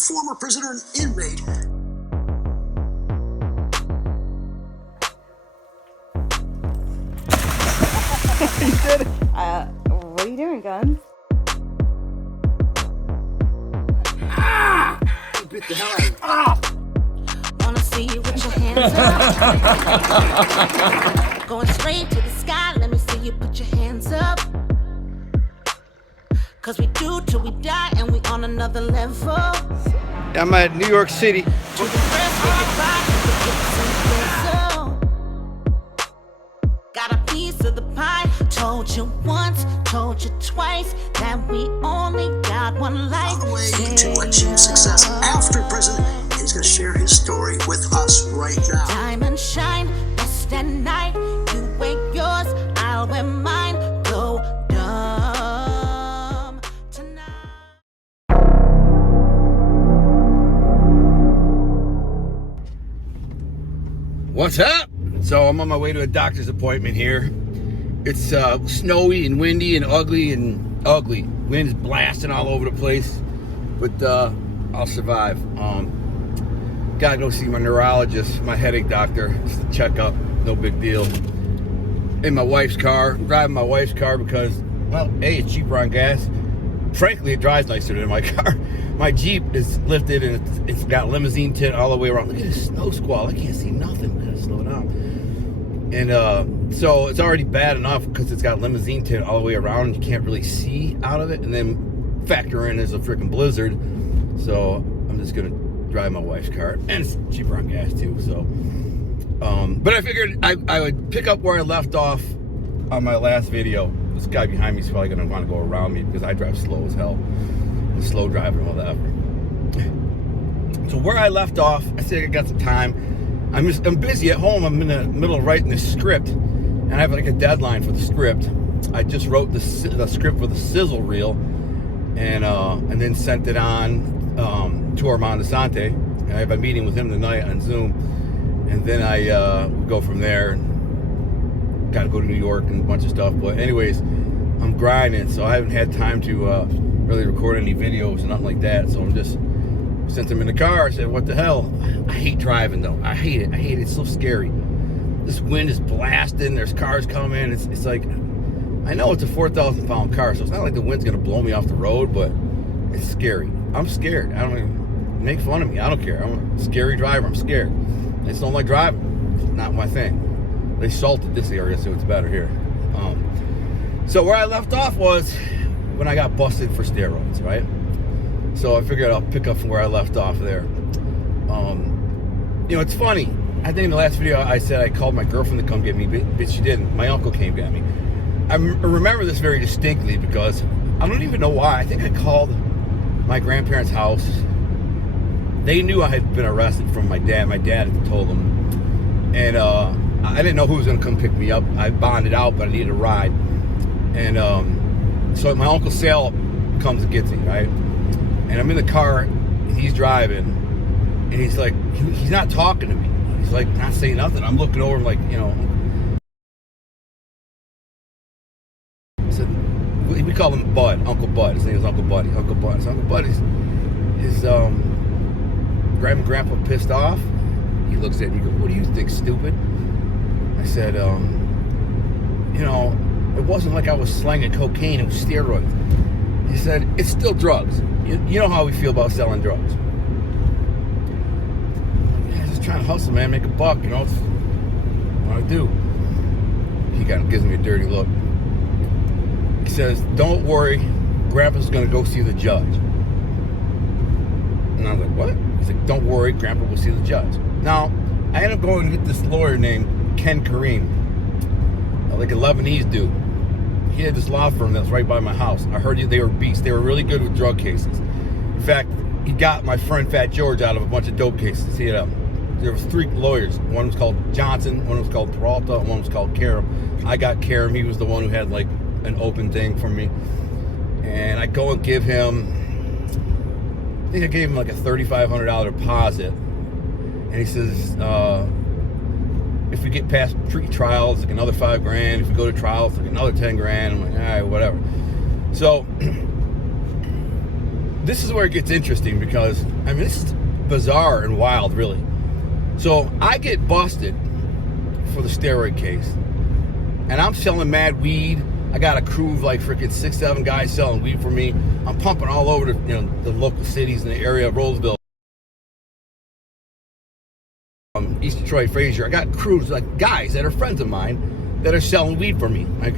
Former prisoner and inmate. You did it. What are you doing, Guns? You bit the hell out of me. Wanna see you with your hands up. Going straight to the sky, let me see you put your hands up. Cause we do till we die and we on another level. I'm at New York City. To the rest of your body, we get some physical. Got a piece of the pie. Told you once, told you twice that we only got one life. On the way to achieve success after prison, and he's going to share his story with us right now. Diamond shine, best at night. You wear yours, I'll wear mine. Go dumb tonight. What's up? So I'm on my way to a doctor's appointment here. It's snowy and windy and ugly. Wind is blasting all over the place, but I'll survive. Gotta go see my neurologist, my headache doctor, just to check up. No big deal. In my wife's car. I'm driving my wife's car because, well, A, it's cheaper on gas. Frankly, it drives nicer than my car. My Jeep is lifted and it's got limousine tint all the way around. Look at this snow squall. I can't see nothing. I gotta slow down. And so it's already bad enough because it's got limousine tint all the way around and you can't really see out of it. And then factor in there's a freaking blizzard. So I'm just gonna drive my wife's car. And it's cheaper on gas too. So, but I figured I would pick up where I left off on my last video. This guy behind me is probably gonna want to go around me because I drive slow as hell. I'm a slow driver and whatever. So where I left off, I said I got some time. I'm busy at home. I'm in the middle of writing this script, and I have like a deadline for the script. I just wrote the script for the sizzle reel, and then sent it on to Armando Sante. And I have a meeting with him tonight on Zoom, and then I go from there. Got to go to New York and a bunch of stuff. But anyways, I'm grinding, so I haven't had time to really record any videos and nothing like that. So I'm just, since I'm in the car, I said, what the hell? I hate driving though. I hate it. It's so scary. This wind is blasting. There's cars coming. It's like, I know it's a 4,000 pound car, so it's not like the wind's gonna blow me off the road, but it's scary. I'm scared. I don't even make fun of me. I don't care. I'm a scary driver. I'm scared. I just don't like driving. It's not my thing. They salted this area, so it's better here. So where I left off was when I got busted for steroids, right? So I figured I'll pick up from where I left off there. You know, it's funny. I think in the last video I said I called my girlfriend to come get me, but she didn't. My uncle came get me. I remember this very distinctly because I don't even know why. I think I called my grandparents' house. They knew I had been arrested from my dad. My dad had told them. And I didn't know who was going to come pick me up. I bonded out, but I needed a ride. And so my Uncle Sal comes and gets me, right? And I'm in the car, he's driving, and he's like, he's not talking to me. He's like not saying nothing. I'm looking over him like, you know. I said, we call him Bud, Uncle Bud. His name is Uncle Buddy, Uncle Bud. So Uncle Bud is grandpa pissed off. He looks at me and goes, what do you think, stupid? I said, you know, it wasn't like I was slanging cocaine, it was steroids. He said, it's still drugs. You know how we feel about selling drugs. Yeah, just trying to hustle, man, make a buck, you know, it's what I do. He kind of gives me a dirty look. He says, don't worry, Grandpa's gonna go see the judge. And I was like, what? He's like, don't worry, Grandpa will see the judge. Now, I ended up going to get this lawyer named Ken Kareem, like a Lebanese dude. He had this law firm that was right by my house. I heard they were beasts. They were really good with drug cases. In fact, he got my friend Fat George out of a bunch of dope cases. There was 3 lawyers. One was called Johnson, one was called Peralta, and one was called Karam. I got Karam. He was the one who had like an open thing for me. And I go and give him, I think I gave him like a $3,500 deposit. And he says, if we get past pre-trial, it's like another $5,000. If we go to trial, it's like another $10,000. I'm like, all right, whatever. So this is where it gets interesting because, I mean, this is bizarre and wild, really. So I get busted for the steroid case, and I'm selling mad weed. I got a crew of like freaking 6-7 guys selling weed for me. I'm pumping all over the local cities in the area of Roseville, East Detroit, Fraser. I got crews, like guys that are friends of mine that are selling weed for me, like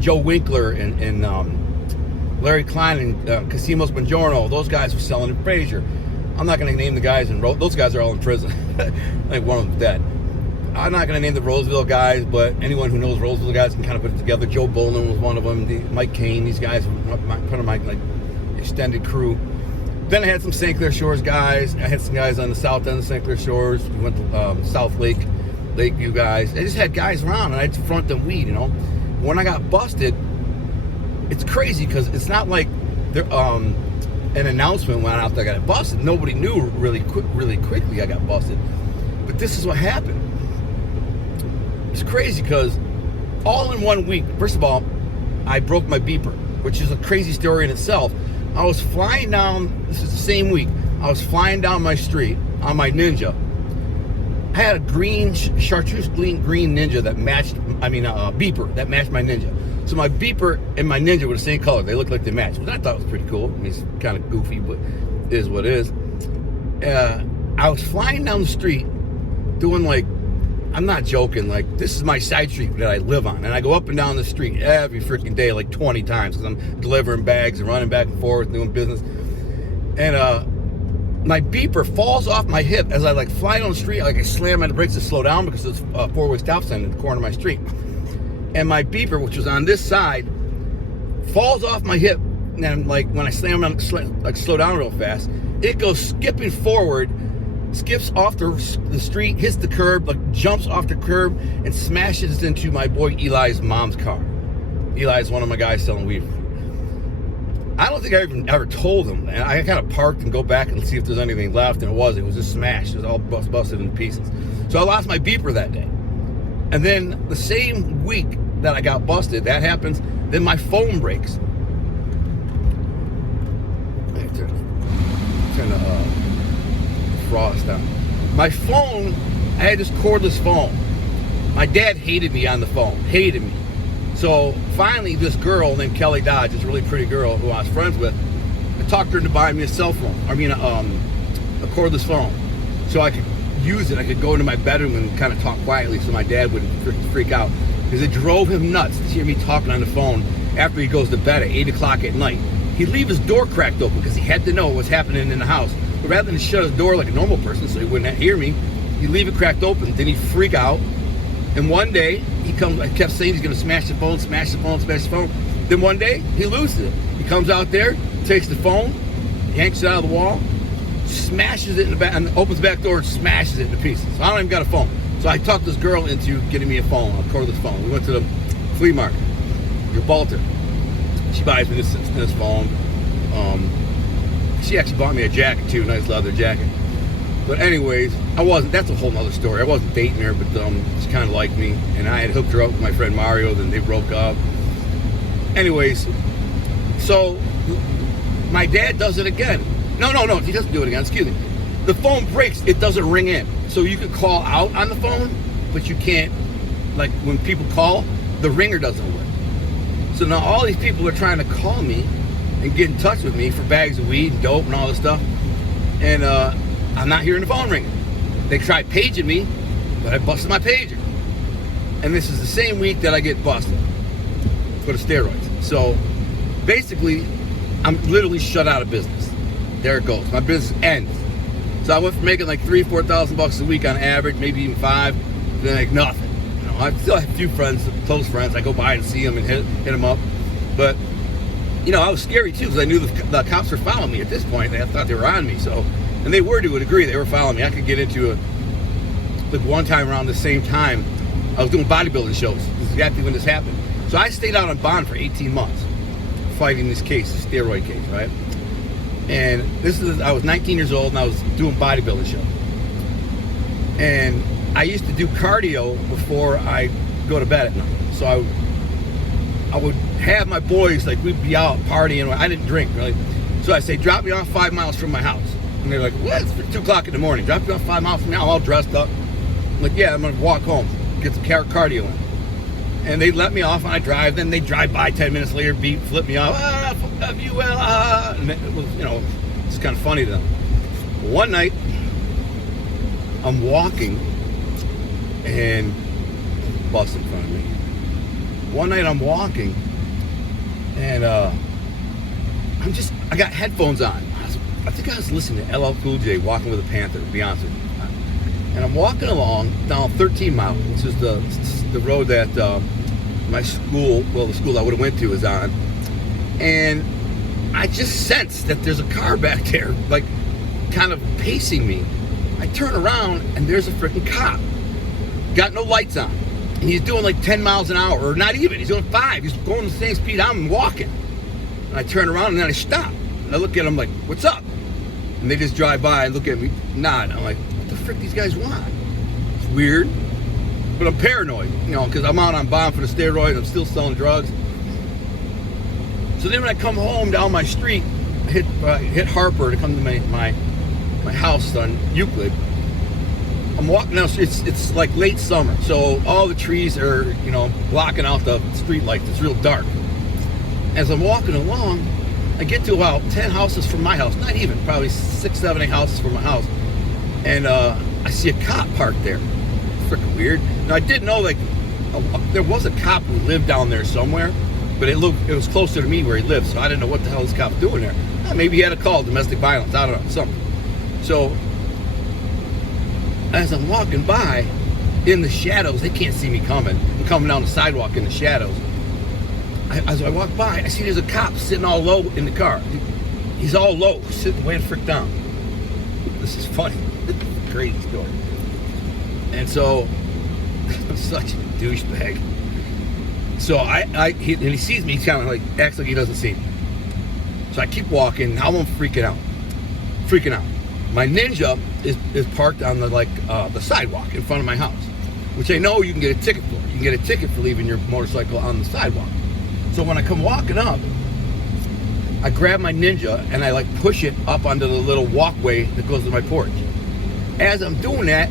Joe Winkler and Larry Klein and Casimos Bongiorno. Those guys were selling in Fraser. I'm not going to name the guys, and those guys are all in prison. Like one of them's dead. I'm not going to name the Roseville guys, but anyone who knows Roseville guys can kind of put it together. Joe Bolin was one of them. Mike Kane, these guys were part of my like extended crew. Then I had some St. Clair Shores guys. I had some guys on the south end of St. Clair Shores. We went to South Lake, Lakeview guys. I just had guys around, and I'd front them weed, you know. When I got busted, it's crazy because it's not like there, an announcement went out that I got busted. Nobody knew really quickly I got busted. But this is what happened. It's crazy because all in 1 week, first of all, I broke my beeper, which is a crazy story in itself. I was flying down, this is the same week, I was flying down my street on my Ninja. I had a green, chartreuse green Ninja that matched, beeper that matched my Ninja. So my beeper and my Ninja were the same color. They looked like they matched, which I thought was pretty cool. I mean, it's kind of goofy, but it is what it is. I was flying down the street doing like, I'm not joking, like this is my side street that I live on, and I go up and down the street every freaking day like 20 times because I'm delivering bags and running back and forth doing business. And my beeper falls off my hip as I like fly down the street. Like I slam on the brakes to slow down because it's a four-way stop sign at the corner of my street, and my beeper, which was on this side, falls off my hip. And like when I slam on, like slow down real fast, it goes skipping forward, skips off the street, hits the curb, like jumps off the curb and smashes into my boy Eli's mom's car. Eli's one of my guys selling weed. I don't think I even ever told him. And I kind of parked and go back and see if there's anything left, and it wasn't. It was just smashed. It was all busted into pieces. So I lost my beeper that day. And then the same week that I got busted, that happens, then my phone breaks. Turn the frost down. My phone, I had this cordless phone. My dad hated me on the phone, hated me. So finally this girl named Kelly Dodge, this really pretty girl who I was friends with, I talked her into buying me a cell phone, a cordless phone. So I could use it, I could go into my bedroom and kind of talk quietly so my dad wouldn't freak out. Because it drove him nuts to hear me talking on the phone after he goes to bed at 8 o'clock at night. He'd leave his door cracked open because he had to know what was happening in the house. But rather than shut his door like a normal person so he wouldn't hear me, he'd leave it cracked open. Then he'd freak out. And one day, I kept saying he's going to smash the phone. Then one day, he loses it. He comes out there, takes the phone, yanks it out of the wall, smashes it in the back, and opens the back door and smashes it into pieces. So I don't even got a phone. So I talked this girl into getting me a phone, a cordless phone. We went to the flea market, Gibraltar. She buys me this phone. She actually bought me a jacket too, nice leather jacket. But anyways, that's a whole nother story. I wasn't dating her, but she kind of liked me. And I had hooked her up with my friend Mario, then they broke up. Anyways, so my dad does it again. No, he doesn't do it again, excuse me. The phone breaks, it doesn't ring in. So you can call out on the phone, but you can't, like when people call, the ringer doesn't work. So now all these people are trying to call me and get in touch with me for bags of weed and dope and all this stuff. And I'm not hearing the phone ringing. They tried paging me, but I busted my pager. And this is the same week that I get busted for the steroids. So basically, I'm literally shut out of business. There it goes. My business ends. So I went from making like $3,000-4,000 a week on average, maybe even $5,000, then like nothing. You know, I still have a few friends, close friends. I go by and see them and hit them up. But you know, I was scary too because I knew the cops were following me at this point. They thought they were on me. So, and they were to a degree. They were following me. I could get into like one time around the same time, I was doing bodybuilding shows. This is exactly when this happened. So I stayed out on bond for 18 months fighting this case, this steroid case, right? And I was 19 years old and I was doing bodybuilding shows. And I used to do cardio before I go to bed at night. So I would have my boys, like we'd be out partying. I didn't drink really. So I say, drop me off 5 miles from my house. And they're like, what? It's 2 o'clock in the morning. Drop me off 5 miles from now. I'm all dressed up. I'm like, yeah, I'm going to walk home. Get some cardio in. And they let me off and I drive. Then they drive by 10 minutes later, beep, flip me off. F you, and it was, it's kind of funny to them. One night, I'm walking and bus in front of me. One night I'm walking and I got headphones on. I think I was listening to LL Cool J, Walking with a Panther, to be honest with you. And I'm walking along down 13 Mile, which is the road that my school, the school I would have went to is on. And I just sensed that there's a car back there, like kind of pacing me. I turn around and there's a freaking cop. Got no lights on. And he's doing like 10 miles an hour, or not even, he's doing 5. He's going the same speed I'm walking. And I turn around and then I stop. And I look at him like, what's up? And they just drive by and look at me, nod. I'm like, what the frick these guys want? It's weird, but I'm paranoid, because I'm out on bond for the steroids. I'm still selling drugs. So then when I come home down my street, I hit Harper to come to my house on Euclid. I'm walking down the street. It's like late summer, so all the trees are, blocking out the street lights. It's real dark. As I'm walking along, I get to about 10 houses from my house, not even, probably 6, 7, 8 houses from my house, and I see a cop parked there. Freaking weird. Now I did know there was a cop who lived down there somewhere, but it was closer to me where he lived, so I didn't know what the hell this cop's doing there. Maybe he had a call, domestic violence, I don't know, something. So as I'm walking by, in the shadows, they can't see me coming. I'm coming down the sidewalk in the shadows. As I walk by, I see there's a cop sitting all low in the car. He's all low, sitting way the frick down. This is funny. Crazy story. And so, I'm such a douchebag. So he sees me, he kind of like acts like he doesn't see me. So I keep walking. Now I'm freaking out. My Ninja is parked on the sidewalk in front of my house, which I know you can get a ticket for. You can get a ticket for leaving your motorcycle on the sidewalk. So when I come walking up, I grab my Ninja and I push it up onto the little walkway that goes to my porch. As I'm doing that,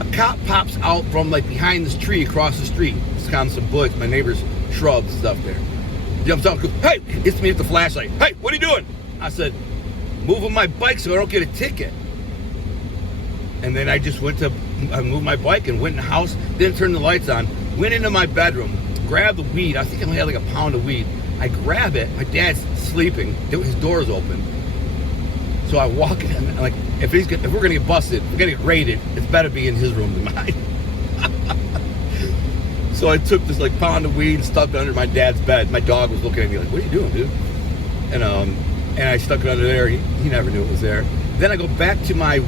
a cop pops out from behind this tree across the street. It's kind of some bush, my neighbor's shrubs and stuff there. Jumps out, goes, hey, hits me with the flashlight. Hey, what are you doing? I said, moving my bike so I don't get a ticket. And then I just I moved my bike and went in the house, didn't turn the lights on, went into my bedroom, grabbed the weed. I think I only had a pound of weed. I grab it. My dad's sleeping. His door's open. So I walk in. And if we're gonna get busted, if we're gonna get raided, it's better be in his room than mine. So I took this pound of weed and stuck it under my dad's bed. My dog was looking at me like, "What are you doing, dude?" And I stuck it under there. He never knew it was there. Then I go back to my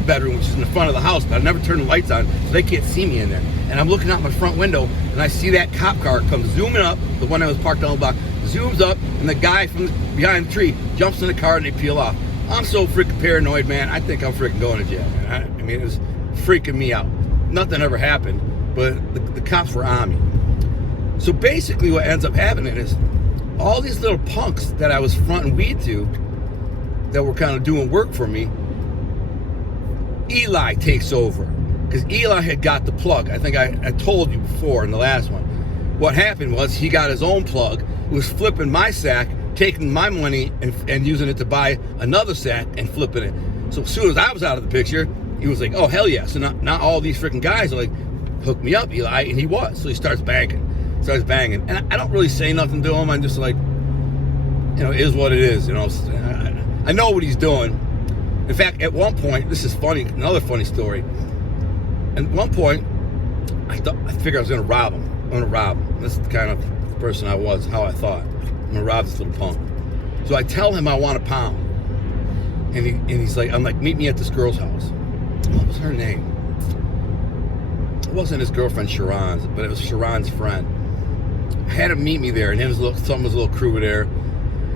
bedroom, which is in the front of the house, but I never turn the lights on, so they can't see me in there. And I'm looking out my front window, and I see that cop car come zooming up, the one that was parked on the block, zooms up, and the guy from behind the tree jumps in the car, and they peel off. I'm so freaking paranoid, man. I think I'm freaking going to jail, man. I mean, it was freaking me out. Nothing ever happened, but the cops were on me. So basically what ends up happening is all these little punks that I was fronting weed to that were kind of doing work for me, Eli takes over, because Eli had got the plug. I think I told you before in the last one. What happened was he got his own plug, was flipping my sack, taking my money and using it to buy another sack and flipping it. So as soon as I was out of the picture, he was like, oh, hell yeah. So now all these freaking guys are like, hook me up, Eli. And he was. So he starts banging. And I don't really say nothing to him. I'm just like, it is what it is. I know what he's doing. In fact, at one point, this is funny, another funny story. At one point, I figured I was going to rob him. I'm going to rob him. This is the kind of person I was, how I thought. I'm going to rob this little punk. So I tell him I want a pound. And he's like, I'm like, meet me at this girl's house. What was her name? It wasn't his girlfriend, Sharon's, but it was Sharon's friend. I had him meet me there, and some of his little crew were there.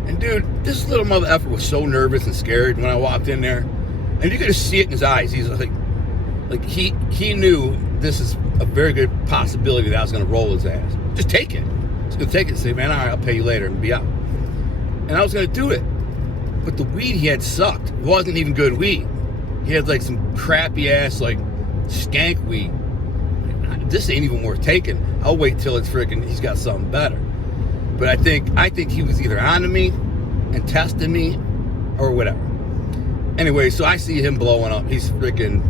And dude, this little mother effer was so nervous and scared when I walked in there. And you could just see it in his eyes. He's like he knew this is a very good possibility that I was going to roll his ass. Just take it. I was going to take it and say, man, all right, I'll pay you later and be out. And I was going to do it. But the weed he had sucked. It wasn't even good weed. He had like some crappy ass like skank weed. This ain't even worth taking. I'll wait till it's freaking he's got something better. But I think he was either onto me and testing me or whatever. Anyway, so I see him blowing up. He's freaking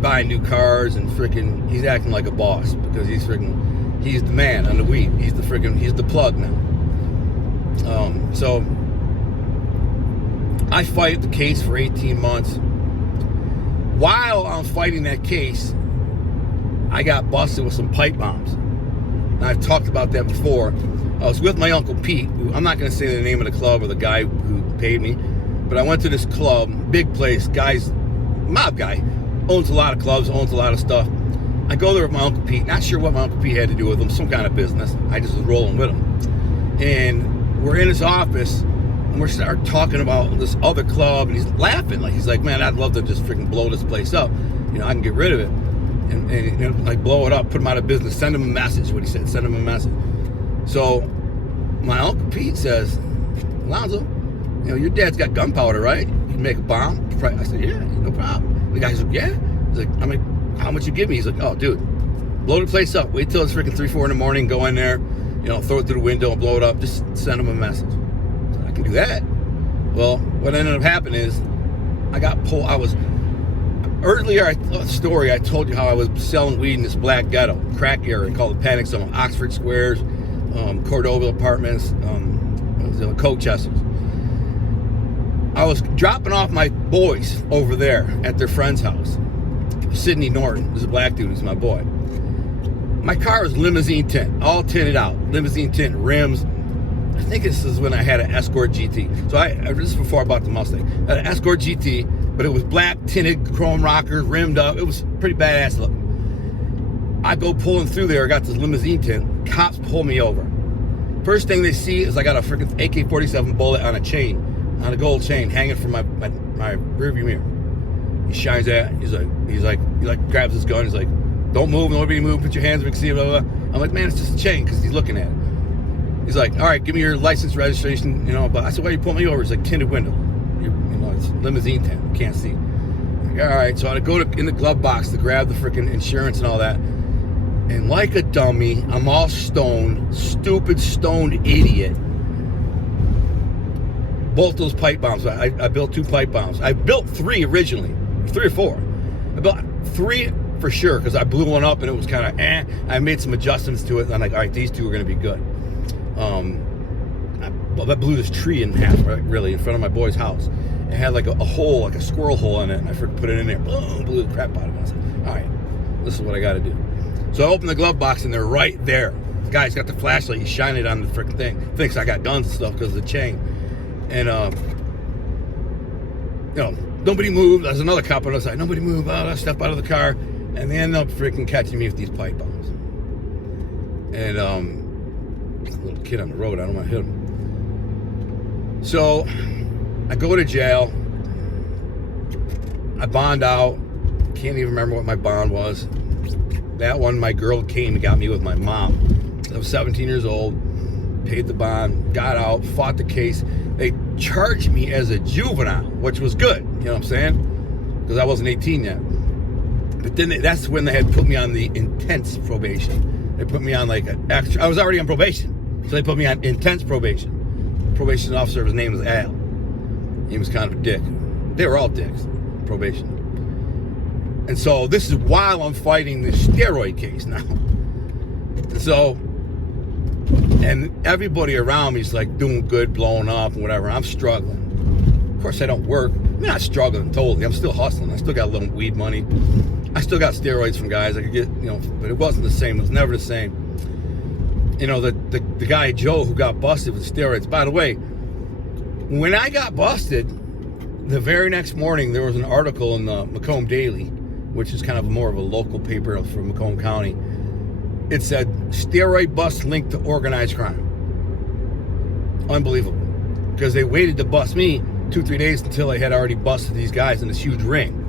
buying new cars and freaking he's acting like a boss because he's the man on the weed. He's the plug now. So I fight the case for 18 months. While I'm fighting that case, I got busted with some pipe bombs. And I've talked about that before. I was with my Uncle Pete, who, I'm not going to say the name of the club or the guy who paid me, but I went to this club, big place, mob guy, owns a lot of clubs, owns a lot of stuff. I go there with my Uncle Pete, not sure what my Uncle Pete had to do with him, some kind of business. I just was rolling with him. And we're in his office, and we're starting talking about this other club, and he's laughing. He's like, man, I'd love to just freaking blow this place up. I can get rid of it. And like blow it up, put him out of business, send him a message, what he said, send him a message. So my Uncle Pete says, Alonzo, your dad's got gunpowder, right? You can make a bomb. I said, yeah, no problem. The guy's like, yeah. He's like, how much you give me? He's like, oh, dude, blow the place up. Wait till it's freaking 3, 4 in the morning, go in there, throw it through the window and blow it up. Just send him a message. So I can do that. Well, what ended up happening is I got pulled. Earlier, story, I told you how I was selling weed in this black ghetto, crack area called the Panic Zone, Oxford Squares, Cordova Apartments, Colchester's. I was dropping off my boys over there at their friend's house. Sidney Norton, this is a black dude, he's my boy. My car was limousine tint, all tinted out, limousine tint, rims. I think this is when I had an Escort GT. So this is before I bought the Mustang. I had an Escort GT, but it was black, tinted, chrome rockers, rimmed up. It was pretty badass looking. I go pulling through there, I got this limousine tint. Cops pull me over. First thing they see is I got a freaking AK-47 bullet on a chain, on a gold chain, hanging from my rearview mirror. He shines at. He grabs his gun. He's like, "Don't move, nobody move. Put your hands up, we can see it." Blah, blah, blah. I'm like, "Man, it's just a chain," because he's looking at it. He's like, "All right, give me your license, registration." But I said, "Why you pull me over?" He's like, "Tinted window. It's limousine tent. You can't see." Like, all right, so I go in the glove box to grab the freaking insurance and all that. And like a dummy, I'm all stoned, stupid stoned idiot. Both those pipe bombs. I built 2 pipe bombs. I built 3 originally, 3 or 4. I built 3 for sure because I blew one up and it was kind of I made some adjustments to it. And I'm like, all right, these 2 are going to be good. I blew this tree in half, right, really, in front of my boy's house. It had like a hole, like a squirrel hole in it, and I put it in there. Boom, blew the crap out of it. I was like, all right, this is what I got to do. So I opened the glove box and they're right there. The guy's got the flashlight. He's shining it on the freaking thing. Thinks I got guns and stuff because of the chain. And nobody moved. There's another cop on the side. Nobody moved. I step out of the car, and they end up freaking catching me with these pipe bombs. And little kid on the road. I don't want to hit him. So I go to jail. I bond out. Can't even remember what my bond was. That one, my girl came and got me with my mom. I was 17 years old, paid the bond, got out, fought the case. They charged me as a juvenile, which was good, you know what I'm saying? Because I wasn't 18 yet. But then that's when they had put me on the intense probation. They put me on like an extra, I was already on probation. So they put me on intense probation. Probation officer, his name was Al. He was kind of a dick. They were all dicks, probation. And so this is while I'm fighting this steroid case now. So, and everybody around me is like doing good, blowing up and whatever. I'm struggling. Of course I don't work. I'm not struggling totally. I'm still hustling. I still got a little weed money. I still got steroids from guys I could get, but it wasn't the same. It was never the same. The guy Joe who got busted with steroids. By the way, when I got busted, the very next morning there was an article in the Macomb Daily, which is kind of more of a local paper from Macomb County. It said, steroid bust linked to organized crime. Unbelievable. Because they waited to bust me 2-3 days until I had already busted these guys in this huge ring.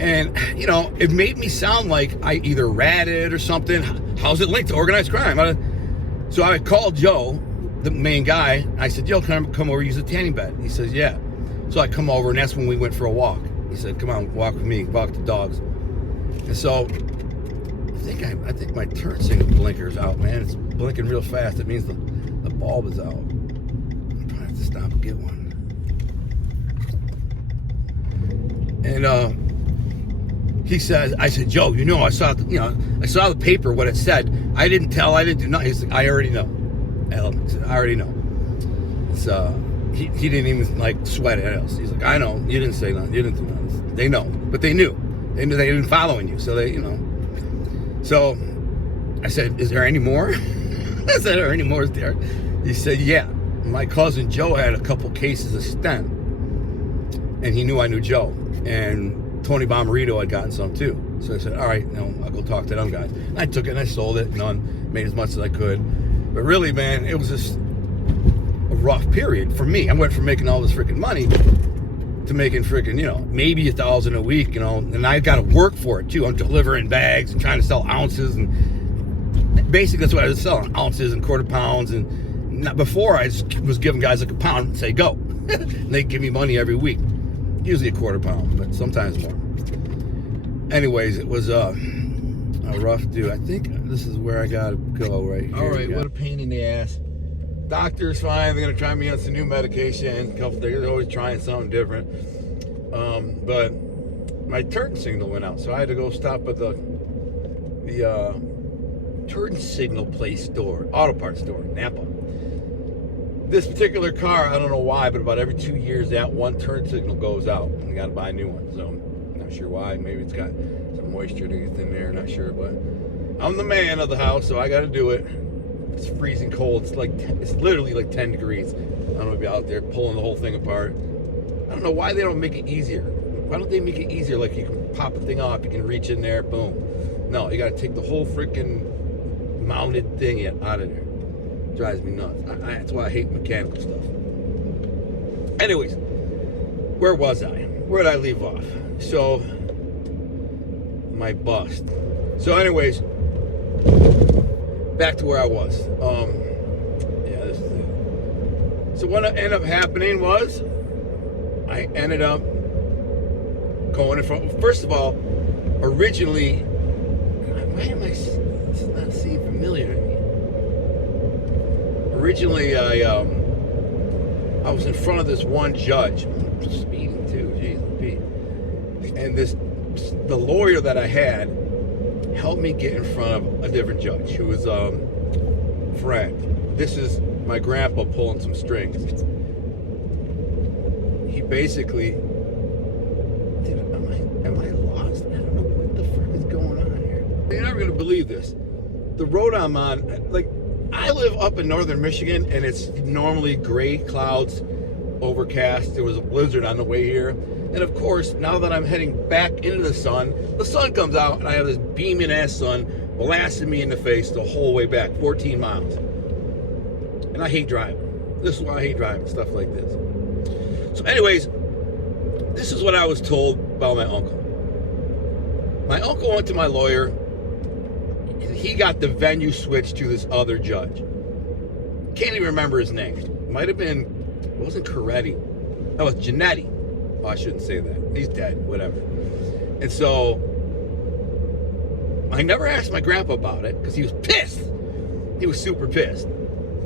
And, it made me sound like I either ratted or something. How's it linked to organized crime? So I called Joe, the main guy, I said, yo, come over, use the tanning bed. He says, yeah. So I come over, and that's when we went for a walk. He said, come on, walk with me, walk the dogs. And so I think my turn signal blinker's out, man. It's blinking real fast. It means the bulb is out. I'm probably have to stop and get one. And he says, I said, Joe, I saw the paper, what it said. I didn't do nothing. He's like, I already know. Alan said, I already know. It's he didn't even like sweat it else. He's like, I know, you didn't say nothing, you didn't do nothing. They know, but they knew. They knew they'd been following you, so they, So I said, is there any more? I said, are there any more there? He said, yeah. My cousin Joe had a couple cases of stent, and he knew I knew Joe. And Tony Bomarito had gotten some too. So I said, all right, I'll go talk to them guys. And I took it and I sold it, made as much as I could. But really, man, it was just a rough period for me. I went from making all this freaking money to making freaking, maybe $1,000 a week, and I got to work for it too. I'm delivering bags and trying to sell ounces, and basically that's what I was selling, ounces and quarter pounds. And not before, I just was giving guys like a pound and say go, and they give me money every week, usually a quarter pound, but sometimes more. Anyways, it was a rough do. I think this is where I gotta go right here. All right, what a pain in the ass. Doctor's fine. They're gonna try me on some new medication. A couple days, they're always trying something different. But my turn signal went out, so I had to go stop at the turn signal place store, auto parts store, Napa. This particular car, I don't know why, but about every 2 years, that one turn signal goes out, and I gotta buy a new one. So I'm not sure why. Maybe it's got some moisture to get in there. Not sure, but I'm the man of the house, so I gotta do it. It's freezing cold. It's literally like 10 degrees. I'm gonna be out there pulling the whole thing apart. I don't know why they don't make it easier. Why don't they make it easier? Like you can pop the thing off, you can reach in there, boom. No, you gotta take the whole freaking mounted thing out of there. Drives me nuts. That's why I hate mechanical stuff. Anyways, where was I? Where did I leave off? So, my bust. So anyways, back to where I was. Yeah, this is it. So what ended up happening was, I ended up going in front. First of all, originally, why am I? This does not seem familiar to me. Originally, I was in front of this one judge, speeding too. Jeez, Pete. And the lawyer that I had helped me get in front of a different judge who was friend. This is my grandpa pulling some strings. He basically, am I lost? I don't know what the frick is going on here. You're never gonna believe this. The road I'm on, like, I live up in northern Michigan, and it's normally gray clouds, overcast. There was a blizzard on the way here. And of course, now that I'm heading back into the sun comes out, and I have this beaming ass sun blasting me in the face the whole way back, 14 miles. And I hate driving. This is why I hate driving, stuff like this. So anyways, this is what I was told about my uncle. My uncle went to my lawyer. He got the venue switched to this other judge. Can't even remember his name. Might have been, it wasn't Coretti. That was Giannetti. Oh, I shouldn't say that. He's dead, whatever. And so, I never asked my grandpa about it because he was pissed. He was super pissed.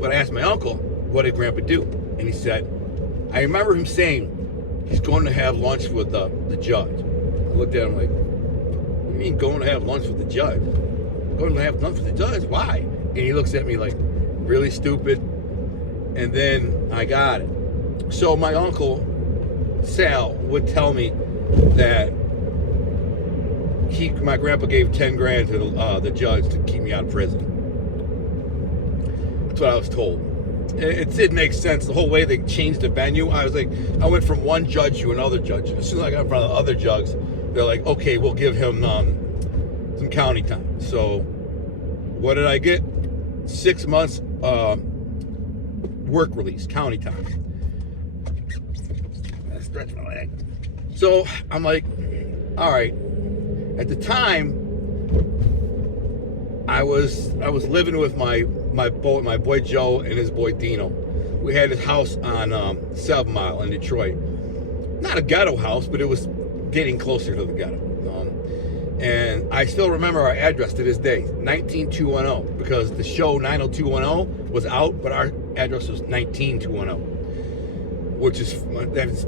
But I asked my uncle, what did grandpa do? And he said, I remember him saying he's going to have lunch with the judge. I looked at him like, what do you mean going to have lunch with the judge? Going to have lunch with the judge? Why? And he looks at me like, really stupid. And then I got it. So my uncle, Sal, would tell me that my grandpa gave 10 grand to the judge to keep me out of prison. That's what I was told. It did make sense. The whole way they changed the venue, I went from one judge to another judge. And as soon as I got in front of the other judge, they're like, okay, we'll give him some county time. So what did I get? 6 months work release, county time. I stretch my leg. So I'm like, all right. At the time, I was living with my my boy Joe and his boy Dino. We had his house on 7 Mile in Detroit. Not a ghetto house, but it was getting closer to the ghetto. And I still remember our address to this day, 19210, because the show 90210 was out, but our address was 19210, which is,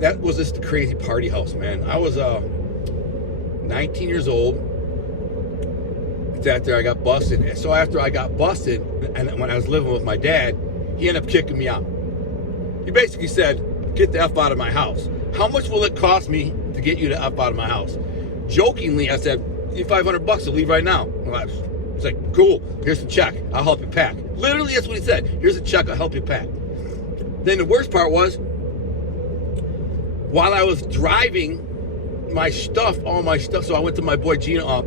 that was just the crazy party house, man. I was 19 years old. It's after I got busted. And so after I got busted, and when I was living with my dad, he ended up kicking me out. He basically said, get the F out of my house. How much will it cost me to get you the F out of my house? Jokingly, I said, you $500 to leave right now. He's like, cool, here's the check, I'll help you pack. Literally, that's what he said. Here's a check, I'll help you pack. Then the worst part was, while I was driving all my stuff, so I went to my boy Joe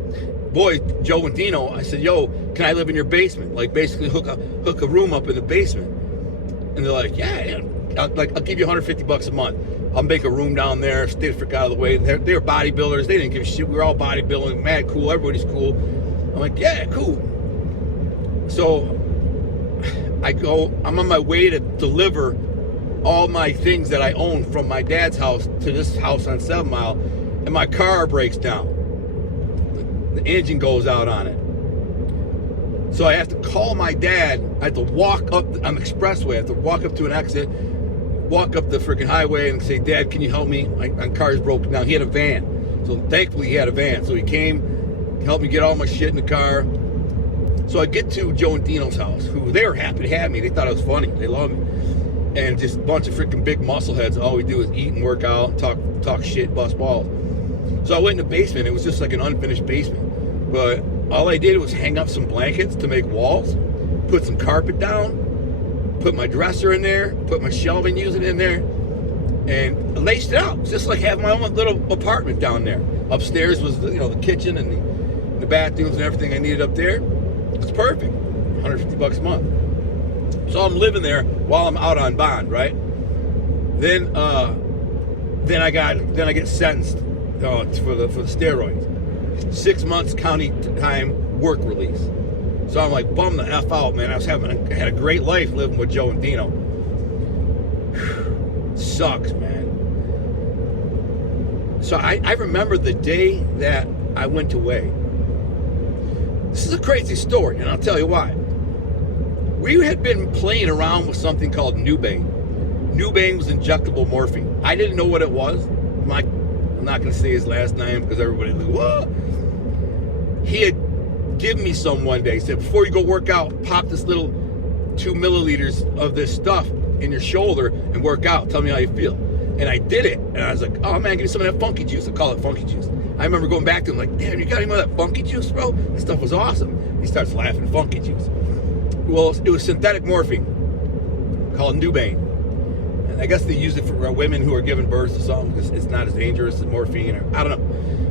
and Dino, I said, yo, can I live in your basement? Like, basically hook a room up in the basement. And they're like, yeah. I'll give you $150 a month. I'll make a room down there, stay the frick out of the way. They were bodybuilders. They didn't give a shit. We were all bodybuilding, mad cool. Everybody's cool. I'm like, yeah, cool. So I'm on my way to deliver all my things that I own from my dad's house to this house on 7 Mile, and my car breaks down. The engine goes out on it. So I have to call my dad. I have to walk up on the expressway. I have to walk up to an exit, walk up the freaking highway and say, Dad, can you help me? My car's broken down. He had a van. So thankfully he had a van. So he came, helped me get all my shit in the car. So I get to Joe and Dino's house, who they were happy to have me. They thought it was funny. They loved me. And just a bunch of freaking big muscle heads. All we do is eat and work out, talk shit, bust balls. So I went in the basement. It was just like an unfinished basement. But all I did was hang up some blankets to make walls, put some carpet down, put my dresser in there, put my shelving unit in there, and laced it out. It's just like having my own little apartment down there. Upstairs was the kitchen and the bathrooms and everything I needed up there. It's perfect. $150 a month. So I'm living there while I'm out on bond, right? Then I get sentenced for the steroids. 6 months county time work release. So I'm like, bum the F out, man. I had a great life living with Joe and Dino. Sucks, man. So I remember the day that I went away. This is a crazy story, and I'll tell you why. We had been playing around with something called Nubane. Nubane was injectable morphine. I didn't know what it was. I'm not going to say his last name because everybody's like, what? He had given me some one day. He said, before you go work out, pop this little 2 milliliters of this stuff in your shoulder and work out. Tell me how you feel. And I did it. And I was like, oh man, give me some of that funky juice. I call it funky juice. I remember going back to him like, damn, you got any more of that funky juice, bro? That stuff was awesome. He starts laughing, funky juice. Well, it was synthetic morphine called Nubane. And I guess they use it for women who are giving birth to something because it's not as dangerous as morphine, or I don't know.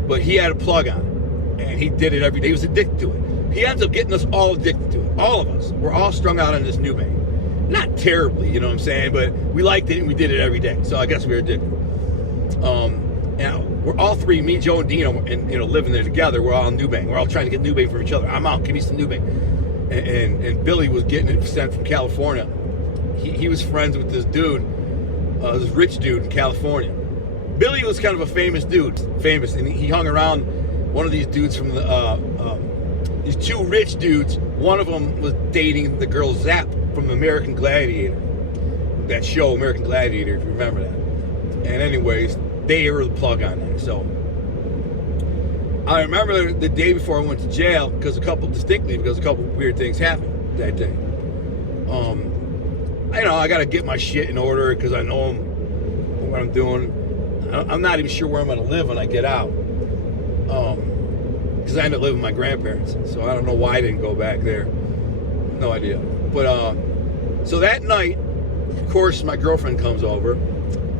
But he had a plug on it, and he did it every day. He was addicted to it. He ends up getting us all addicted to it. All of us. We're all strung out on this Nubane. Not terribly, you know what I'm saying, but we liked it and we did it every day. So I guess we were addicted. And we're all three, me, Joe, and Dino, and living there together. We're all on Nubane. We're all trying to get Nubane from each other. I'm out. Give me some Nubane. And Billy was getting it sent from California. He was friends with this dude, this rich dude in California. Billy was kind of a famous dude, and he hung around one of these dudes from these two rich dudes. One of them was dating the girl Zap from American Gladiator, that show American Gladiator, if you remember that. And anyways, they were the plug on that. So I remember the day before I went to jail because a couple weird things happened that day. I got to get my shit in order because I know what I'm doing. I'm not even sure where I'm going to live when I get out. Because I ended up living with my grandparents. So I don't know why I didn't go back there. No idea. But so that night, of course, my girlfriend comes over.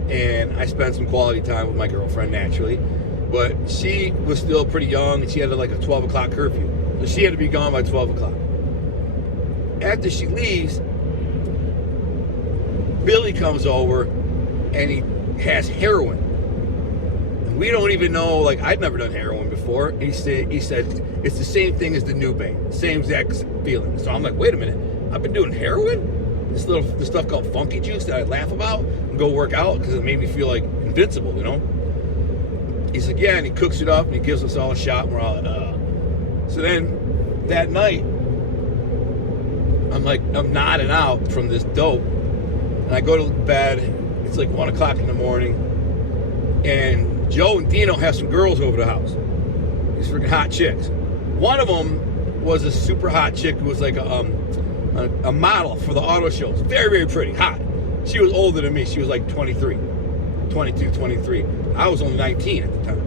And I spent some quality time with my girlfriend, naturally. But she was still pretty young, and she had like a 12 o'clock curfew. So she had to be gone by 12 o'clock. After she leaves, Billy comes over, and he has heroin. And we don't even know, like, I'd never done heroin before. And he said, it's the same thing as the Nubane, same exact feeling. So I'm like, wait a minute, I've been doing heroin, this stuff called funky juice that I laugh about and go work out because it made me feel like invincible, you know. He's like, yeah, and he cooks it up and he gives us all a shot. And we're all So then that night, I'm nodding out from this dope, and I go to bed. It's like 1 o'clock in the morning, and Joe and Dino have some girls over the house. These freaking hot chicks. One of them was a super hot chick who was like a model for the auto shows. Very, very pretty, hot. She was older than me. She was like 23, 22, 23. I was only 19 at the time.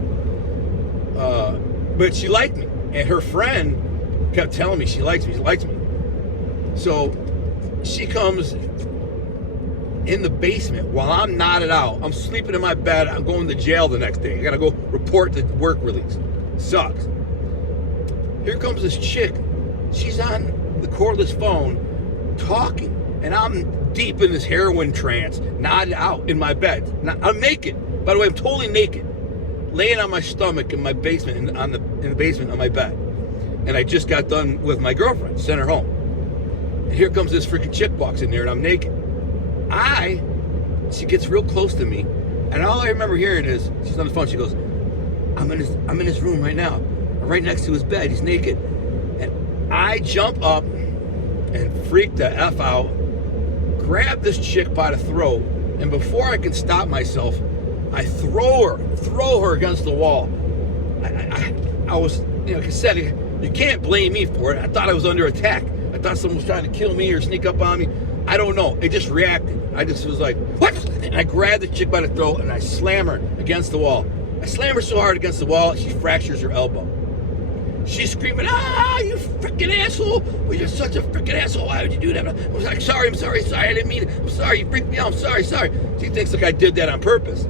But she liked me. And her friend kept telling me she likes me, she likes me. So she comes in the basement while I'm nodded out. I'm sleeping in my bed. I'm going to jail the next day. I got to go report the work release. Sucks. Here comes this chick. She's on the cordless phone talking. And I'm deep in this heroin trance, nodded out in my bed. I'm naked. By the way, I'm totally naked. Laying on my stomach in my basement, in the basement on my bed. And I just got done with my girlfriend, sent her home. And here comes this freaking chick walks in there and I'm naked. She gets real close to me, and all I remember hearing is, she's on the phone, she goes, I'm in his room right now. Right next to his bed, he's naked. And I jump up and freak the F out, grab this chick by the throat, and before I can stop myself, I throw her against the wall. I was, like I said, you can't blame me for it. I thought I was under attack. I thought someone was trying to kill me or sneak up on me. I don't know. It just reacted. I just was like, what? And I grabbed the chick by the throat and I slam her against the wall. I slam her so hard against the wall, she fractures her elbow. She's screaming, you freaking asshole. Well, you're such a freaking asshole. Why would you do that? I was like, sorry, I didn't mean it. I'm sorry, you freaked me out. I'm sorry. She thinks like I did that on purpose.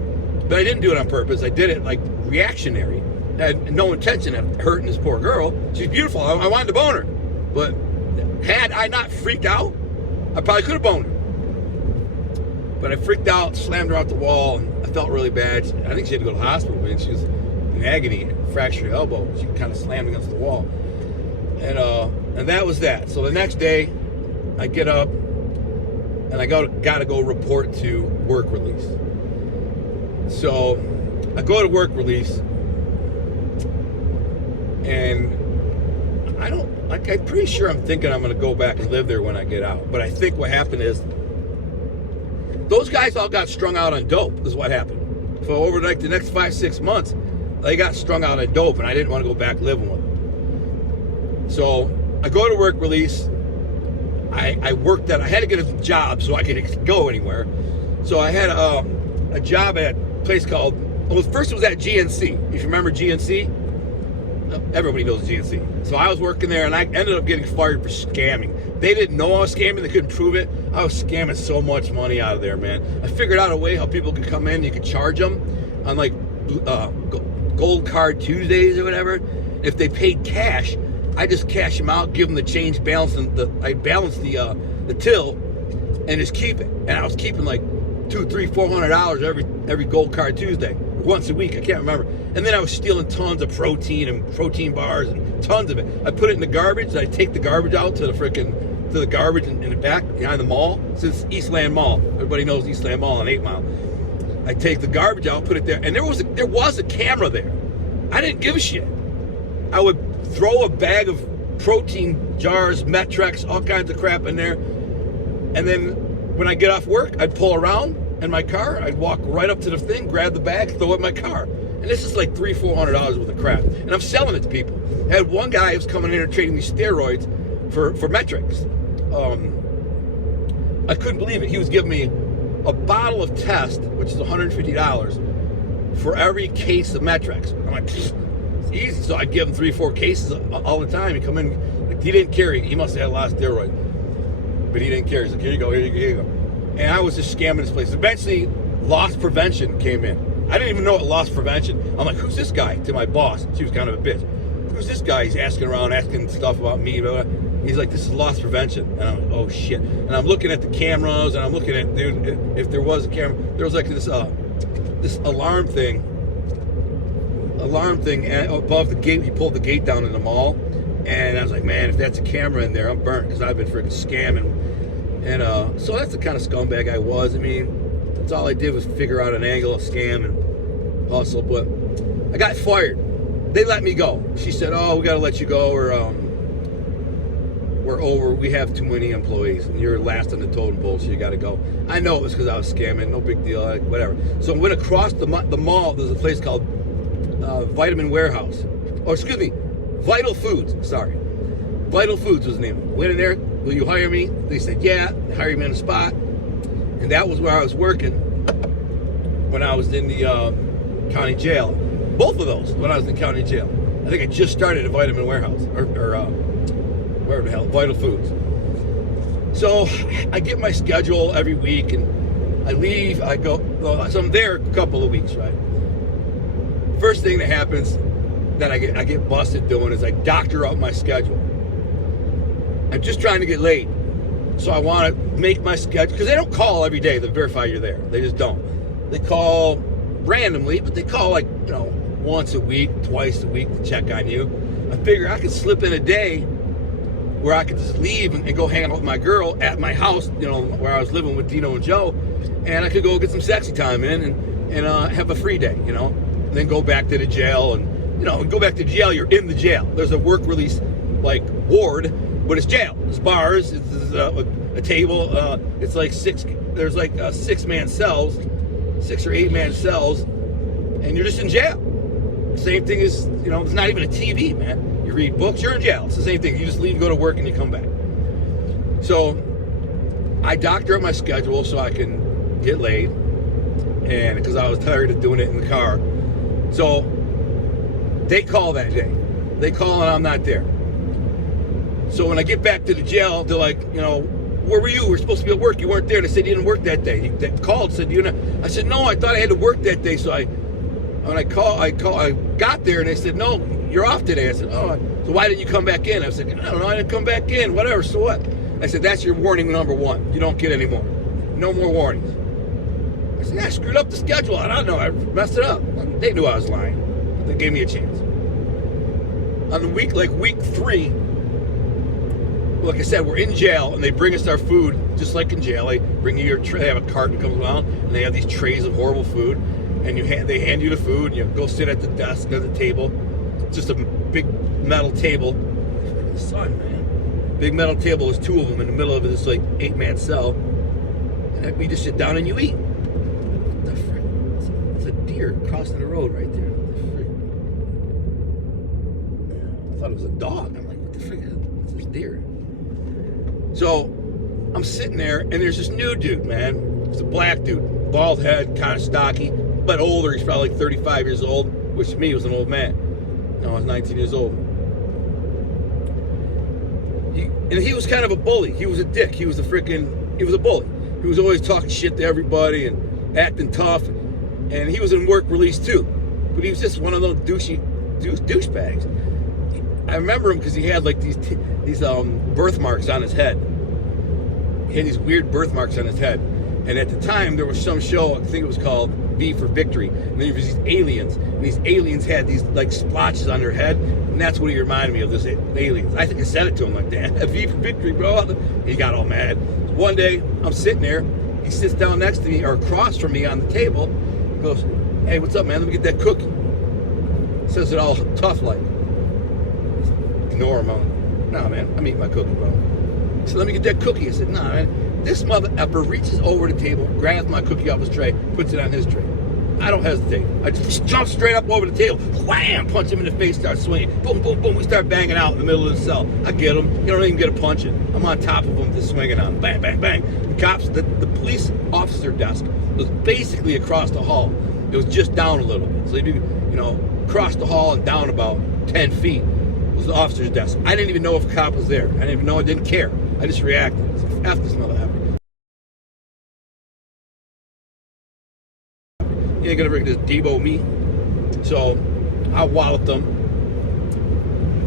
But I didn't do it on purpose. I did it like reactionary. I had no intention of hurting this poor girl. She's beautiful. I wanted to bone her. But had I not freaked out, I probably could have boned her. But I freaked out, slammed her out the wall, and I felt really bad. I think she had to go to the hospital, but she was in agony, fractured her elbow. She kind of slammed against the wall. And that was that. So the next day, I get up, and I got to go report to work release. So I go to work release, and I'm pretty sure I'm thinking I'm going to go back and live there when I get out. But I think what happened is those guys all got strung out on dope is what happened. So over like the next 5-6 months, they got strung out on dope, and I didn't want to go back living with them. So I go to work release. I worked that. I had to get a job so I could go anywhere. So I had a job at a place called, first it was at GNC. If you remember GNC, everybody knows GNC. So I was working there, and I ended up getting fired for scamming. They didn't know I was scamming. They couldn't prove it. I was scamming so much money out of there, man. I figured out a way how people could come in. You could charge them on like Gold Card Tuesdays or whatever. If they paid cash, I just cash them out, give them the change, balance, and I balance the till, and just keep it. And I was keeping like $200, $300, $400 every Gold Card Tuesday, once a week. I can't remember. And then I was stealing tons of protein and protein bars and tons of it. I put it in the garbage. And I take the garbage out to the garbage in the back behind the mall. Since Eastland Mall, everybody knows Eastland Mall on 8 Mile. I take the garbage out, put it there, and there was a camera there. I didn't give a shit. I would throw a bag of protein jars, Metrex, all kinds of crap in there, and then when I get off work, I'd pull around in my car. I'd walk right up to the thing, grab the bag, throw it in my car. And this is like $300-$400 worth of crap. And I'm selling it to people. I had one guy who was coming in and trading me steroids for Metrex. I couldn't believe it. He was giving me a bottle of test, which is $150, for every case of Metrex. I'm like, it's easy. So I'd give him 3-4 cases all the time. He'd come in, like, he didn't carry. He must have had a lot of steroids. But he didn't carry. He's like, here you go, here you go. And I was just scamming this place. Eventually, loss prevention came in. I didn't even know what loss prevention. I'm like, who's this guy? To my boss. She was kind of a bitch. Who's this guy? He's asking around, asking stuff about me. Blah, blah. He's like, this is loss prevention. And I'm like, oh shit. And I'm looking at the cameras, and I'm looking at, dude, if there was a camera, there was like this alarm thing above the gate. You pulled the gate down in the mall, And I was like, man, if that's a camera in there, I'm burnt, because I've been freaking scamming. And so that's the kind of scumbag I was. I mean, that's all I did was figure out an angle, a scam, and hustle. But I got fired. They let me go. She said, oh, we got to let you go, or we're over. We have too many employees, and you're last on the totem pole, so you got to go. I know it was because I was scamming. No big deal. Whatever. So I went across the mall. There's a place called Vitamin Warehouse. Oh, excuse me. Vital Foods. Sorry. Vital Foods was the name. Went in there. Will you hire me? They said, yeah. They hired me on the spot. And that was where I was working when I was in the county jail. Both of those when I was in county jail. I think I just started at Vitamin Warehouse, or wherever the hell, Vital Foods. So I get my schedule every week, and I leave. I go. So I'm there a couple of weeks, right? First thing that happens that I get busted doing is I doctor out my schedule. I'm just trying to get laid, so I want to make my schedule, because they don't call every day to verify you're there. They just don't. They call randomly, but they call like, you know, once a week, twice a week to check on you. I figure I could slip in a day where I could just leave and go hang out with my girl at my house, you know, where I was living with Dino and Joe, and I could go get some sexy time in and have a free day, you know, and then go back to the jail. And, you know, go back to jail, you're in the jail. There's a work release, like, ward, but it's jail. There's bars, it's a table, it's like there's like 6-man cells, 6 or 8-man cells, and you're just in jail. Same thing as, you know, there's not even a TV, man. You read books, you're in jail. It's the same thing. You just leave, go to work, and you come back. So I doctor up my schedule so I can get laid, and because I was tired of doing it in the car. So they call that day. They call and I'm not there. So when I get back to the jail, they're like, you know, where were you? We're supposed to be at work. You weren't there. They said you didn't work that day. They called, said, you know. I said, no, I thought I had to work that day. So when I got there, and they said, no, you're off today. I said, oh, so why didn't you come back in? I said, I don't know, I didn't come back in, whatever, so what? I said, that's your warning number 1. You don't get any more. No more warnings. I said, yeah, I screwed up the schedule. I don't know, I messed it up. They knew I was lying. They gave me a chance. On the week 3, like I said, we're in jail, and they bring us our food, just like in jail. They bring you your tray. They have a cart that comes around, and they have these trays of horrible food, and they hand you the food, and you go sit at the desk, at the table. It's just a big metal table. The sun, man. Big metal table. There's 2 of them in the middle of this like 8-man cell, and we just sit down and you eat. What the frick? It's a deer crossing the road right there. What the frick? I thought it was a dog. I'm like, what the frick? It's this deer. So I'm sitting there, and there's this new dude, man. It's a black dude, bald head, kind of stocky, but older. He's probably like 35 years old, which to me was an old man. No, I was 19 years old. He was kind of a bully. He was a dick. He was a bully. He was always talking shit to everybody and acting tough. And he was in work release too. But he was just one of those douchebags. I remember him because he had like these birthmarks on his head. He had these weird birthmarks on his head. And at the time, there was some show, I think it was called V for Victory. And there was these aliens. And these aliens had these like splotches on their head. And that's what he reminded me of, this aliens. I think I said it to him like, damn, V for Victory, bro. He got all mad. One day, I'm sitting there. He sits down next to me, or across from me on the table. He goes, hey, what's up, man? Let me get that cookie. Says it all tough like. Ignore him. I'm like, nah, man, I'm eating my cookie, bro. He said, let me get that cookie. I said, nah, man. This mother effer reaches over the table, grabs my cookie off his tray, puts it on his tray. I don't hesitate. I just jump straight up over the table, wham, punch him in the face, start swinging. Boom, boom, boom. We start banging out in the middle of the cell. I get him. You don't even get a punch in. I'm on top of him, just swinging on him. Bang, bang, bang. The cops, the police officer desk was basically across the hall. It was just down a little bit. So if you across the hall and down about 10 feet was the officer's desk. I didn't even know if a cop was there. I didn't even know. I didn't care. I just reacted. I said, F this mother effer. You ain't gonna bring this Debo me. So I walloped him.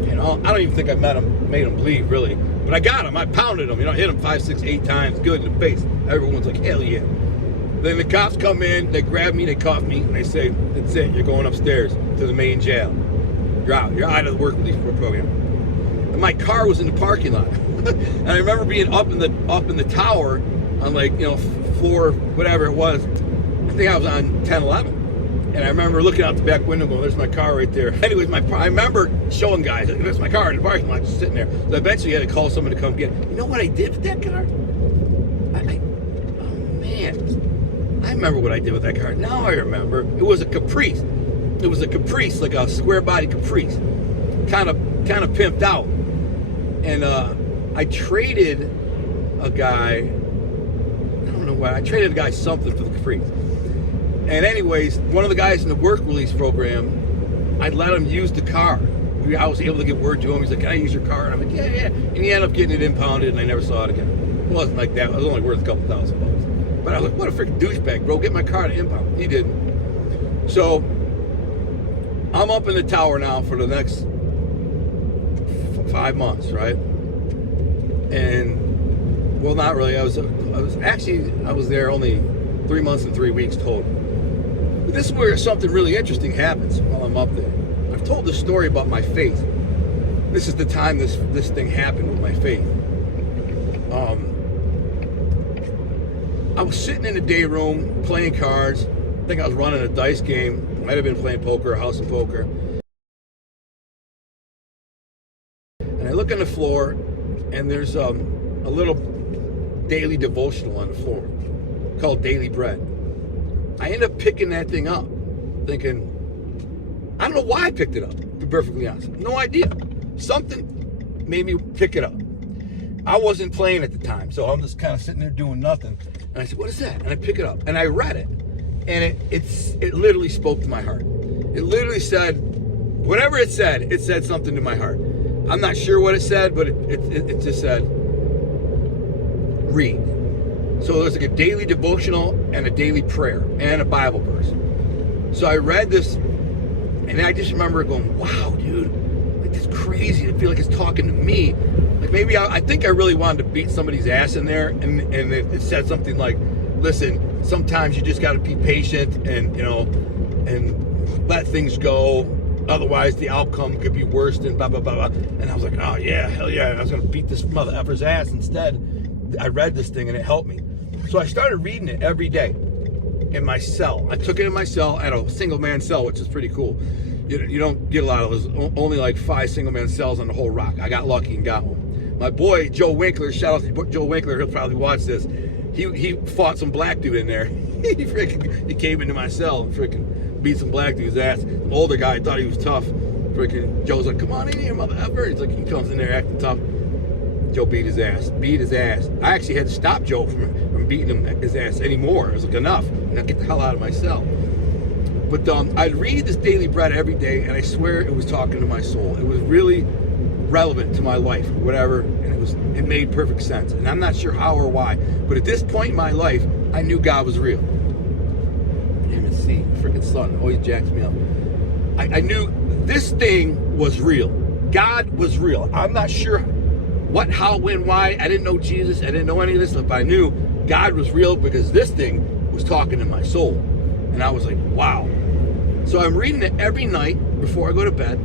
You know, I don't even think I made him bleed really. But I got him. I pounded him. Hit him 5, 6, 8 times, good in the face. Everyone's like, hell yeah. Then the cops come in, they grab me, they cuff me, and they say, that's it, you're going upstairs to the main jail. You're out. You're out of the work release program. and my car was in the parking lot. And I remember being up in the tower on like, you know, floor whatever it was. I think I was on 10, 11. And I remember looking out the back window going, there's my car right there. Anyways, I remember showing guys, there's my car in the parking lot just sitting there. So eventually I had to call someone to come get it. You know what I did with that car? Oh man, I remember what I did with that car. Now I remember. It was a Caprice. It was a Caprice, like a square body Caprice. Kind of pimped out. And I traded a guy, I don't know why, I traded a guy something for the Caprice. And anyways, one of the guys in the work release program, I let him use the car. I was able to get word to him. He's like, can I use your car? And I'm like, yeah. And he ended up getting it impounded, and I never saw it again. It wasn't like that. It was only worth a couple $1,000. But I was like, what a freaking douchebag, bro. Get my car to impound. He didn't. So I'm up in the tower now for the next 5 months, right? And, well, not really. I was there only 3 months and 3 weeks total. But this is where something really interesting happens while I'm up there. I've told the story about my faith. This is the time this thing happened with my faith. I was sitting in the day room playing cards. I think I was running a dice game. Might have been playing poker, house of poker. And I look on the floor, and there's a little daily devotional on the floor called Daily Bread. I end up picking that thing up, thinking, I don't know why I picked it up, to be perfectly honest. No idea. Something made me pick it up. I wasn't playing at the time, so I'm just kind of sitting there doing nothing. And I said, what is that? And I pick it up, and I read it. And it literally spoke to my heart. It literally said, whatever it said something to my heart. I'm not sure what it said, but it just said, read. So there's like a daily devotional and a daily prayer and a Bible verse. So I read this, and I just remember going, wow, dude, like it's crazy to feel like it's talking to me. Like maybe I think I really wanted to beat somebody's ass in there, and it said something like, listen, sometimes you just got to be patient and, you know, and let things go. Otherwise, the outcome could be worse than blah, blah, blah, blah. And I was like, oh, yeah, hell yeah. And I was going to beat this mother effer's ass. Instead, I read this thing, and it helped me. So I started reading it every day in my cell. I took it in my cell at a single-man cell, which is pretty cool. You don't get a lot of those. Only like 5 single-man cells on the whole rock. I got lucky and got one. My boy, Joe Winkler, shout out to Joe Winkler. He'll probably watch this. He fought some black dude in there. He came into my cell and freaking beat some black dude's ass. An older guy thought he was tough. Freaking Joe's like, come on in here, mother effer. He's like, he comes in there acting tough. Joe beat his ass. I actually had to stop Joe from beating his ass anymore. It was like, enough. Now get the hell out of my cell. But I'd read this Daily Bread every day, and I swear it was talking to my soul. It was really relevant to my life, or whatever, and it made perfect sense. And I'm not sure how or why, but at this point in my life, I knew God was real. Damn it, see, freaking sun always jacks me up. I knew this thing was real. God was real. I'm not sure what, how, when, why. I didn't know Jesus. I didn't know any of this stuff, but I knew God was real because this thing was talking to my soul. And I was like, wow. So I'm reading it every night before I go to bed.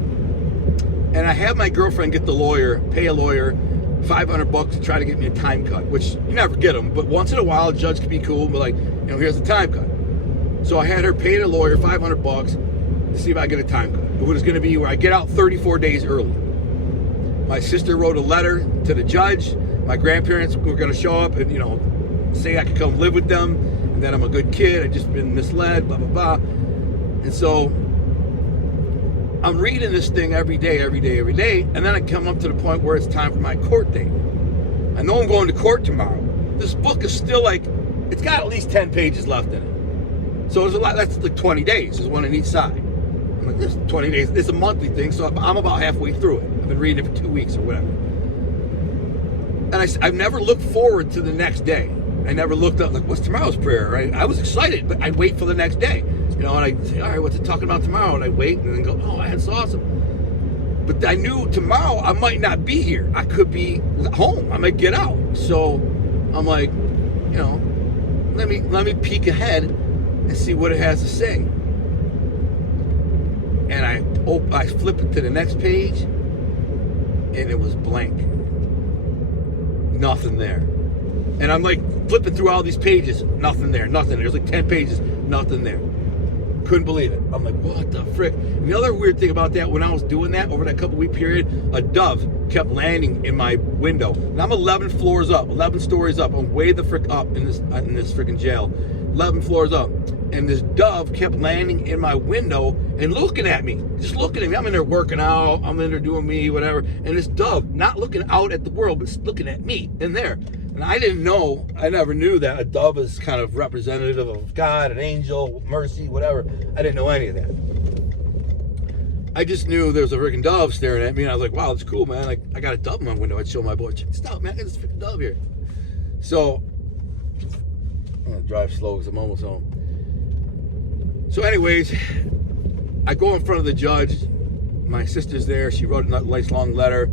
And I have my girlfriend pay a lawyer $500 to try to get me a time cut, which you never get them, but once in a while a judge can be cool and be like, you know, here's the time cut. So I had her pay the lawyer $500 to see if I get a time cut. It was going to be where I get out 34 days early. My sister wrote a letter to the judge. My grandparents were going to show up and, you know, say I could come live with them, and that I'm a good kid. I'd just been misled, blah, blah, blah. And so I'm reading this thing every day, and then I come up to the point where it's time for my court date. I know I'm going to court tomorrow. This book is still like, it's got at least 10 pages left in it. So there's a lot, that's like 20 days, there's one on each side. I'm like, this 20 days, it's a monthly thing, so I'm about halfway through it. I've been reading it for 2 weeks or whatever. And I've never looked forward to the next day. I never looked up, like, what's tomorrow's prayer, right? I was excited, but I'd wait for the next day. You know, and I'd say, all right, what's it talking about tomorrow? And I'd wait and then go, oh, that's awesome. But I knew tomorrow I might not be here. I could be home. I might get out. So I'm like, you know, let me peek ahead and see what it has to say. And I flip it to the next page, and it was blank. Nothing there. And I'm like flipping through all these pages, nothing there, nothing there. There's like 10 pages, nothing there. Couldn't believe it. I'm like, what the frick? And the other weird thing about that, when I was doing that over that couple week period, a dove kept landing in my window. And I'm 11 floors up, 11 stories up. I'm way the frick up in this freaking jail. 11 floors up. And this dove kept landing in my window and looking at me. Just looking at me. I'm in there working out. I'm in there doing me, whatever. And this dove, not looking out at the world, but looking at me in there. And I didn't know, I never knew that a dove is kind of representative of God, an angel, mercy, whatever. I didn't know any of that. I just knew there was a freaking dove staring at me, and I was like, wow, that's cool, man. Like, I got a dove in my window. I'd show my boy, check this out, man. I got this freaking dove here. So, I'm gonna drive slow because I'm almost home. So anyways, I go in front of the judge. My sister's there. She wrote a nice long letter.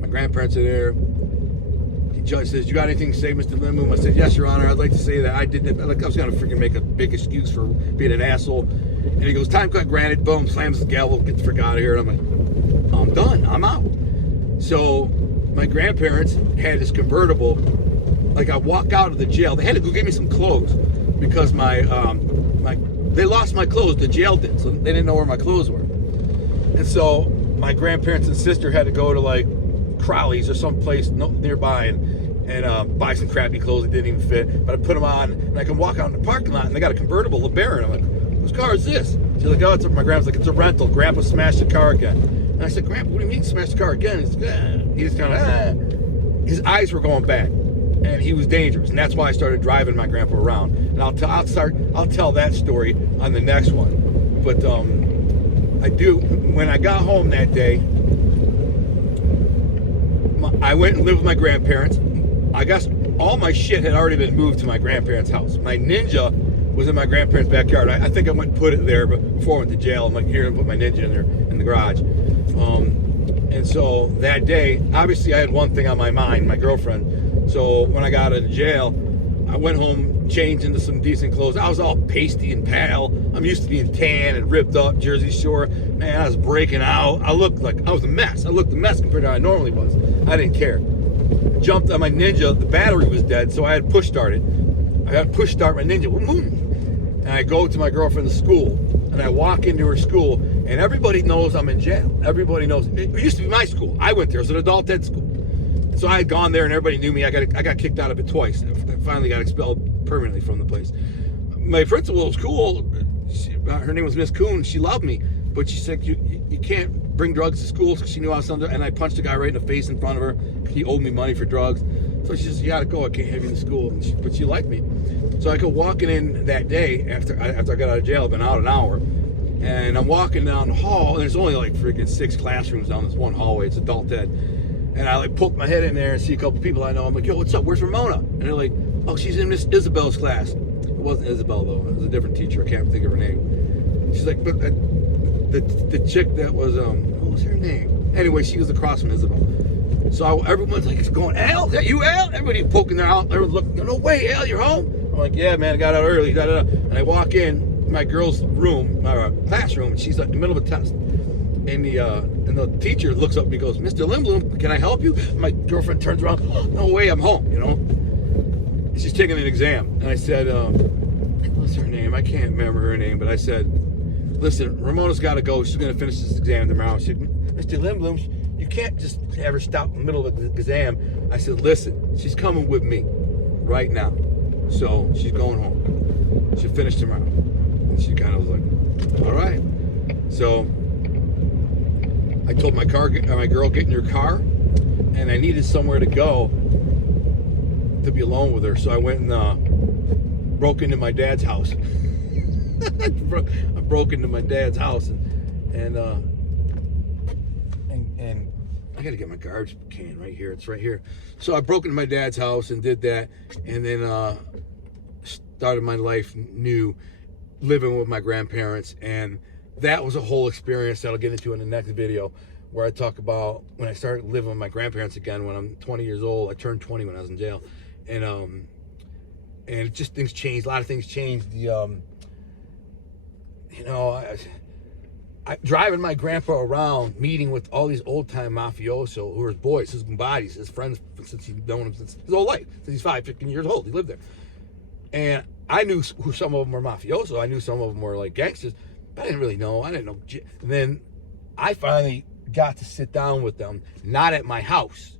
My grandparents are there. The judge says, you got anything to say, Mr. Lindbloom? I said, yes, Your Honor. I'd like to say that I didn't, like I was going to freaking make a big excuse for being an asshole. And he goes, time cut granted. Boom, slams the gavel, get the frick out of here. And I'm like, I'm done. I'm out. So my grandparents had this convertible. Like, I walk out of the jail. They had to go get me some clothes because they lost my clothes. The jail did, so they didn't know where my clothes were. And so my grandparents and sister had to go to like Crowley's or someplace nearby and buy some crappy clothes that didn't even fit. But I put them on, and I can walk out in the parking lot, and they got a convertible LeBaron. I'm like, whose car is this? She's like, oh, my grandma's like, it's a rental. Grandpa smashed the car again. And I said, Grandpa, what do you mean smashed the car again? He's like, he just kind of, his eyes were going bad. And he was dangerous, and that's why I started driving my grandpa around. And I'll tell that story on the next one. But when I got home that day, I went and lived with my grandparents. I guess all my shit had already been moved to my grandparents' house. My Ninja was in my grandparents' backyard. I think I went and put it there before I went to jail. I'm like, here, and put my Ninja in there in the garage. And so that day, obviously I had one thing on my mind, my girlfriend. So when I got out of jail, I went home, changed into some decent clothes. I was all pasty and pale. I'm used to being tan and ripped up, Jersey Shore. Man, I was breaking out. I looked like I was a mess. I looked a mess compared to how I normally was. I didn't care. I jumped on my Ninja. The battery was dead, so I had push started. I got to push start my Ninja. And I go to my girlfriend's school, and I walk into her school, and everybody knows I'm in jail. Everybody knows. It used to be my school. I went there. It was an adult ed school. So I had gone there and everybody knew me. I got kicked out of it twice. I finally got expelled permanently from the place. My principal was cool. Her name was Miss Coon. She loved me, but she said you can't bring drugs to school. So she knew I was under. And I punched a guy right in the face in front of her. He owed me money for drugs. So she says, you gotta go. I can't have you in school. But she liked me. So I go walking in that day after I got out of jail. I've been out an hour. And I'm walking down the hall, and there's only like freaking 6 classrooms down this one hallway. It's adult ed. And I like poke my head in there and see a couple people I know. I'm like, yo, what's up? Where's Ramona? And they're like, oh, she's in Miss Isabel's class. It wasn't Isabel, though. It was a different teacher. I can't think of her name. She's like, but the chick that was, what was her name? Anyway, she was across from Isabel. So everyone's like going, Al, is that you, Al? Everybody's poking their out. Everyone's looking, no way, Al, you're home? I'm like, yeah, man, I got out early. Da, da, da. And I walk in my girl's room, my classroom, and she's like in the middle of a test. And the teacher looks up and he goes, Mr. Lindbloom, can I help you? My girlfriend turns around, oh, no way, I'm home, you know? She's taking an exam. And I said, what's her name? I can't remember her name, but I said, listen, Ramona's got to go. She's going to finish this exam tomorrow. She said, Mr. Lindbloom, you can't just have her stop in the middle of the exam. I said, listen, she's coming with me right now. So she's going home. She'll finish tomorrow. And she kind of was like, all right. So I told my girl, get in your car, and I needed somewhere to go to be alone with her. So I went and broke into my dad's house. I broke into my dad's house, and I got to get my garbage can right here. It's right here. So I broke into my dad's house and did that, and then started my life new, living with my grandparents. And that was a whole experience that I'll get into in the next video, where I talk about when I started living with my grandparents again when I'm 20 years old. I turned 20 when I was in jail. And just things changed. A lot of things changed. driving my grandpa around, meeting with all these old-time mafioso who are his boys, his buddies, his friends, since he's known him since his whole life, since he's 15 years old. He lived there. And I knew who some of them were mafioso. I knew some of them were like gangsters, but I didn't really know. I didn't know. And then I finally got to sit down with them, not at my house.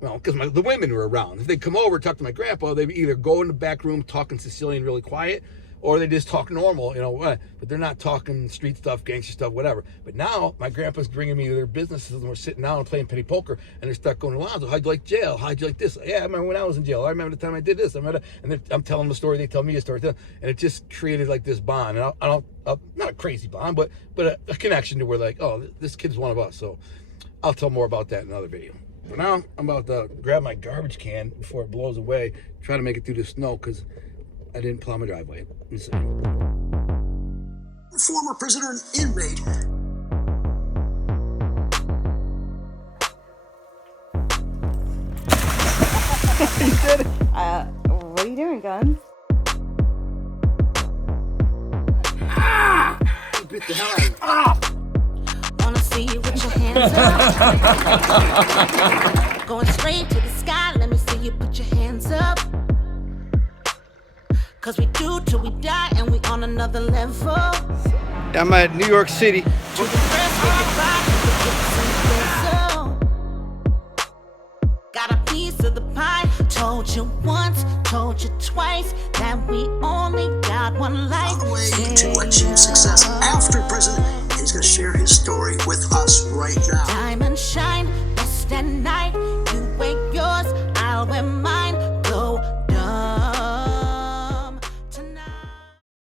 Well, because the women were around. If they'd come over, talk to my grandpa, they'd either go in the back room talking Sicilian really quiet, or they just talk normal, but they're not talking street stuff, gangster stuff, whatever. But now my grandpa's bringing me to their businesses, and we're sitting down and playing penny poker, and they start going, Alonzo, how'd you like jail? How'd you like this? Yeah, I remember when I was in jail. I remember the time I did this. And I'm telling them a story, they tell me a story, and it just created like this bond. And I'll not a crazy bond, but a connection to where like, oh, this kid's one of us. So I'll tell more about that in another video. For now, I'm about to grab my garbage can before it blows away, try to make it through the snow, because I didn't plow my driveway. Former prisoner and inmate. You did it. What are you doing, Guns? You bit the hell out of me. Wanna see you with your hands up. Going straight to the sky, let me see you put your hands up. Cause we do till we die and we on another level. I'm at New York City. To the first with your body, got a piece of the pie. Told you once, told you twice that we only got one life. On the way to achieve success after prison, he's going to share his story with us right now. Diamond shine, best at night.